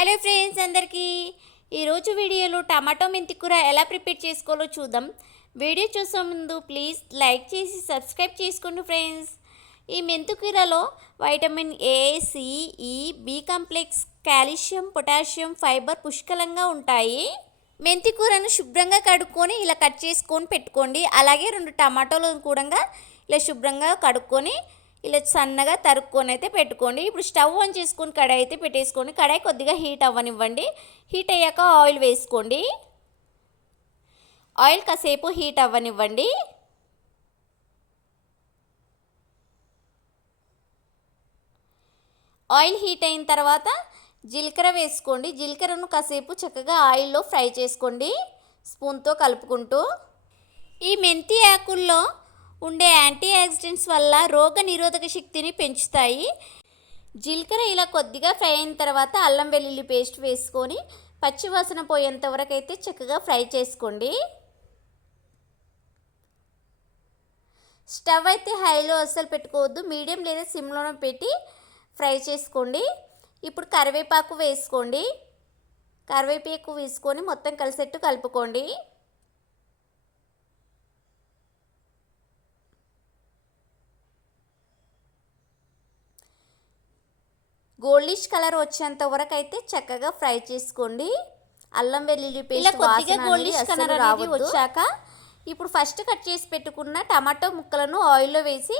Hello friends అందరికీ ఈరోజు వీడియోలో టమాటో మెంతి కూర ఎలా ప్రిపేర్ చేసుకోవాలో చూద్దాం. వీడియో చూసే ముందు ప్లీజ్ లైక్ చేసి సబ్స్క్రైబ్ చేసుకోండి ఫ్రెండ్స్. ఈ మెంతి కూరలో vitamin A, C, E, B complex, calcium, potassium, fibre పుష్కలంగా ఉంటాయి. మెంతి కూరను శుభ్రంగా కడుక్కొని ఇలా కట్ చేసుకొని పెట్టుకోండి. అలాగే 2 టమాటోలను కూడా ఇలా శుభ్రంగా కడుక్కొని ఇలా సన్నగా తరుక్కొని అయితే పెట్టుకోండి. ఇప్పుడు స్టవ్ ఆన్ చేసుకొని కడాయి అయితే పెట్టేసుకోండి. కడాయి కొద్దిగా హీట్ అవ్వనివ్వండి. హీట్ అయ్యాక ఆయిల్ వేసుకోండి. ఆయిల్ కాసేపు హీట్ అవ్వనివ్వండి. ఆయిల్ హీట్ అయిన తర్వాత జీలకర్ర వేసుకోండి. జీలకర్రను కాసేపు చక్కగా ఆయిల్లో ఫ్రై చేసుకోండి స్పూన్తో కలుపుకుంటూ. ఈ మెంతి ఆకుల్లో ఉండే యాంటీ ఆక్సిడెంట్స్ వల్ల రోగ నిరోధక శక్తిని పెంచుతాయి. జీలకర్ర ఇలా కొద్దిగా ఫ్రై అయిన తర్వాత అల్లం వెల్లుల్లి పేస్ట్ వేసుకొని పచ్చివాసన పోయేంత వరకు అయితే చక్కగా ఫ్రై చేసుకోండి. స్టవ్ అయితే హైలో అస్సలు పెట్టుకోవద్దు, మీడియం లేదా సిమ్లోనే పెట్టి ఫ్రై చేసుకోండి. ఇప్పుడు కరివేపాకు వేసుకోండి. కరివేపాకు వేసుకొని మొత్తం కలిసేట్టు కలుపుకోండి. గోల్డిష్ కలర్ వచ్చేంత వరకు అయితే చక్కగా ఫ్రై చేసుకోండి. అల్లం వెల్లుల్లి పేస్ట్ కొద్దిగా గోల్డిష్ కలర్ అనేది వచ్చాక ఇప్పుడు ఫస్ట్ కట్ చేసి పెట్టుకున్న టమాటో ముక్కలను ఆయిల్లో వేసి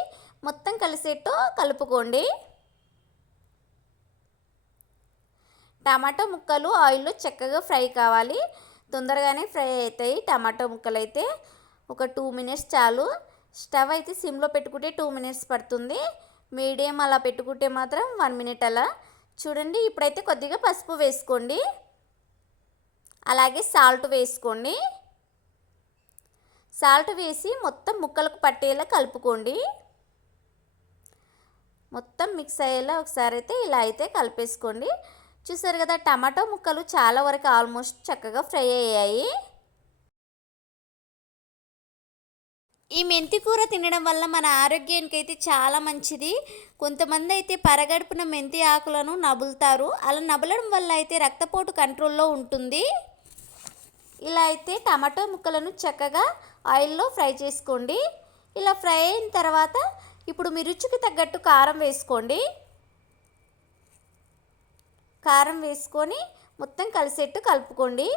మొత్తం కలిసేట్టు కలుపుకోండి. టమాటో ముక్కలు ఆయిల్లో చక్కగా ఫ్రై కావాలి. తొందరగానే ఫ్రై అవుతాయి టమాటో ముక్కలు అయితే. ఒక 2 మినిట్స్ చాలు. స్టవ్ అయితే సిమ్లో పెట్టుకుంటే 2 మినిట్స్ పడుతుంది. మీడియం అలా పెట్టుకుంటే మాత్రం 1 మినిట్ అలా. చూడండి, ఇప్పుడైతే కొద్దిగా పసుపు వేసుకోండి. అలాగే సాల్ట్ వేసుకోండి. సాల్ట్ వేసి మొత్తం ముక్కలకు పట్టేలా కలుపుకోండి. మొత్తం మిక్స్ అయ్యేలా ఒకసారి అయితే ఇలా అయితే కలిపేసుకోండి. చూసారు కదా, టమాటో ముక్కలు చాలా వరకు ఆల్మోస్ట్ చక్కగా ఫ్రై అయ్యాయి. ఈ మెంతి కూర తినడం వల్ల మన ఆరోగ్యానికి అయితే చాలా మంచిది. కొంతమంది అయితే పరగడుపున మెంతి ఆకులను నములుతారు. అలా నమలడం వల్ల అయితే రక్తపోటు కంట్రోల్లో ఉంటుంది. ఇలా అయితే టమాటో ముక్కలను చక్కగా ఆయిల్లో ఫ్రై చేసుకోండి. ఇలా ఫ్రై అయిన తర్వాత ఇప్పుడు మీ రుచికి తగ్గట్టు కారం వేసుకోండి. కారం వేసుకొని మొత్తం కలిసేట్టు కలుపుకోండి.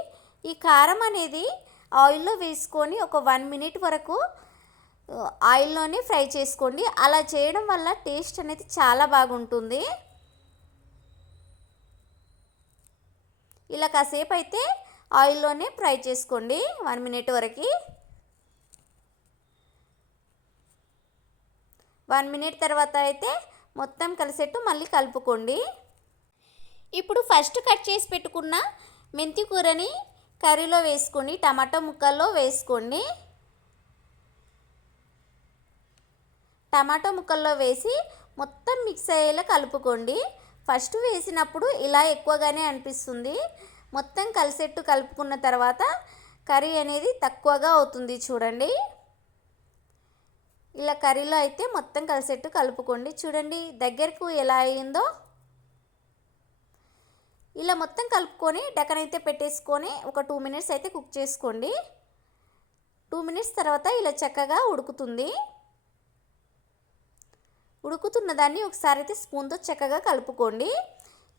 ఈ కారం అనేది ఆయిల్లో వేసుకొని ఒక 1 మినిట్ వరకు ఆయిల్లోనే ఫ్రై చేసుకోండి. అలా చేయడం వల్ల టేస్ట్ అనేది చాలా బాగుంటుంది. ఇలా కాసేపు అయితే ఆయిల్లోనే ఫ్రై చేసుకోండి 1 మినిట్ వరకు. 1 మినిట్ తర్వాత అయితే మొత్తం కలిసేట్టు మళ్ళీ కలుపుకోండి. ఇప్పుడు ఫస్ట్ కట్ చేసి పెట్టుకున్న మెంతి కూరని కర్రీలో వేసుకోండి. టమాటో ముక్కల్లో వేసుకోండి. టమాటో ముక్కల్లో వేసి మొత్తం మిక్స్ అయ్యేలా కలుపుకోండి. ఫస్ట్ వేసినప్పుడు ఇలా ఎక్కువగానే అనిపిస్తుంది. మొత్తం కలిసేట్టు కలుపుకున్న తర్వాత కర్రీ అనేది తక్కువగా అవుతుంది. చూడండి, ఇలా కర్రీలో అయితే మొత్తం కలిసేట్టు కలుపుకోండి. చూడండి దగ్గరకు ఎలా అయ్యిందో. ఇలా మొత్తం కలుపుకొని డక్కనైతే పెట్టేసుకొని ఒక 2 మినిట్స్ అయితే కుక్ చేసుకోండి. 2 మినిట్స్ తర్వాత ఇలా చక్కగా ఉడుకుతుంది. ఉడుకుతున్న దాన్ని ఒకసారి అయితే స్పూన్తో చక్కగా కలుపుకోండి.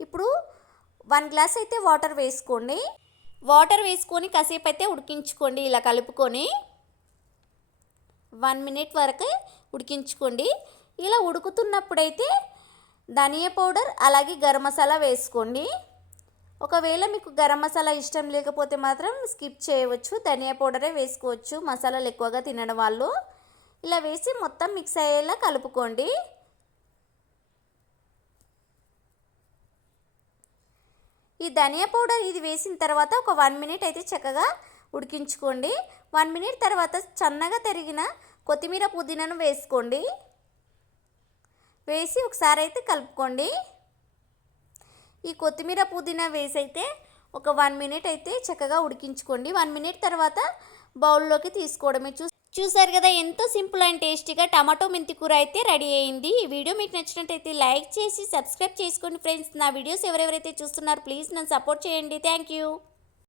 ఇప్పుడు 1 గ్లాస్ అయితే వాటర్ వేసుకోండి. వాటర్ వేసుకొని కాసేపు అయితే ఉడికించుకోండి. ఇలా కలుపుకొని 1 మినిట్ వరకు ఉడికించుకోండి. ఇలా ఉడుకుతున్నప్పుడైతే ధనియా పౌడర్ అలాగే గరం మసాలా వేసుకోండి. ఒకవేళ మీకు గరం మసాలా ఇష్టం లేకపోతే మాత్రం స్కిప్ చేయవచ్చు, ధనియా పౌడరే వేసుకోవచ్చు మసాలాలు ఎక్కువగా తినడం వాళ్ళు. ఇలా వేసి మొత్తం మిక్స్ అయ్యేలా కలుపుకోండి. ఈ ధనియా పౌడర్ ఇది వేసిన తర్వాత ఒక 1 మినిట్ అయితే చక్కగా ఉడికించుకోండి. 1 మినిట్ తర్వాత సన్నగా తరిగిన కొత్తిమీర పుదీనాను వేసుకోండి. వేసి ఒకసారి అయితే కలుపుకోండి. ఈ కొత్తిమీర పుదీనా వేసి అయితే ఒక 1 మినిట్ అయితే చక్కగా ఉడికించుకోండి. 1 మినిట్ తర్వాత బౌల్లోకి తీసుకోవడమే. చూసారు కదా, ఎంతో సింపుల్ అండ్ టేస్టీగా టమాటో మెంతి కూర అయితే రెడీ అయింది. ఈ వీడియో మీకు నచ్చినట్టయితే లైక్ చేసి సబ్స్క్రైబ్ చేసుకోండి ఫ్రెండ్స్. నా వీడియోస్ ఎవరెవరైతే చూస్తున్నారో ప్లీజ్ నన్ను సపోర్ట్ చేయండి. Thank you.